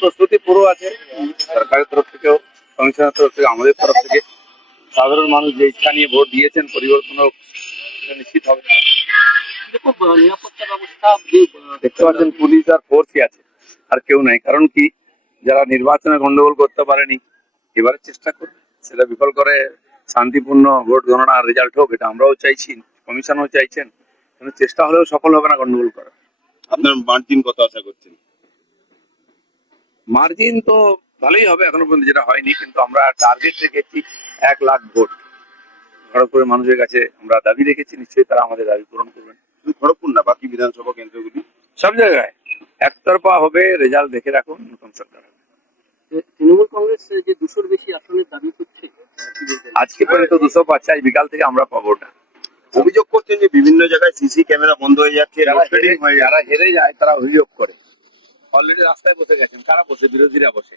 প্রস্তুতি পুরো আছে, সরকারের তরফ থেকেও, কমিশনের তরফ থেকে, আমাদের তরফ থেকে। সাধারণ মানুষ যে ইচ্ছা নিয়ে ভোট দিয়েছেন পরিবর্তন হোক, এটা নিশ্চিত হবে। দেখুন, নিরাপত্তা ব্যবস্থা যে দেখতে পাচ্ছেন পুলিশ আর ফোর্সই আছে, আর কেউ নাই। কারণ কি, যারা নির্বাচনে গন্ডগোল করতে পারেনি এবারে চেষ্টা করবে সেটা বিফল করে শান্তিপূর্ণ ভোট গণনা রেজাল্ট হোক, এটা আমরাও চাইছি, কমিশনও চাইছেন। কিন্তু চেষ্টা হলেও সফল হবে না গন্ডগোল করা। আপনার মার্জিন কত আশা করছেন? মার্জিন তো ভালোই হবে, এখনো পর্যন্ত যেটা হয়নি, কিন্তু আমরা টার্গেট রেখেছি 1,00,000 ভোট। খড়গপুরের মানুষের কাছে আমরা দাবি রেখেছি, নিশ্চয়ই তারা আমাদের দাবি পূরণ করবেন। শুধু খড়গপুর না, বাকি বিধানসভা কেন্দ্রগুলি সব জায়গায় একতরফা হবে, রেজাল্ট দেখে রাখুন, নতুন সরকার হবে। তৃণমূল কংগ্রেস যে 200-র বেশি আসনের দাবি করছে, কি বলবেন? আজকে পর্যন্ত 200 পাচ্ছে, আজ বিকাল থেকে আমরা পাবো ওটা। অভিযোগ করছেন যে বিভিন্ন জায়গায় সিসি ক্যামেরা বন্ধ হয়ে যাচ্ছে, লোডশেডিং হয়ে যাচ্ছে। যারা হেরে যায় তারা অভিযোগ করে। অলরেডি রাস্তায় বসে গেছেন, কারা বসে? বিরোধীরা বসে।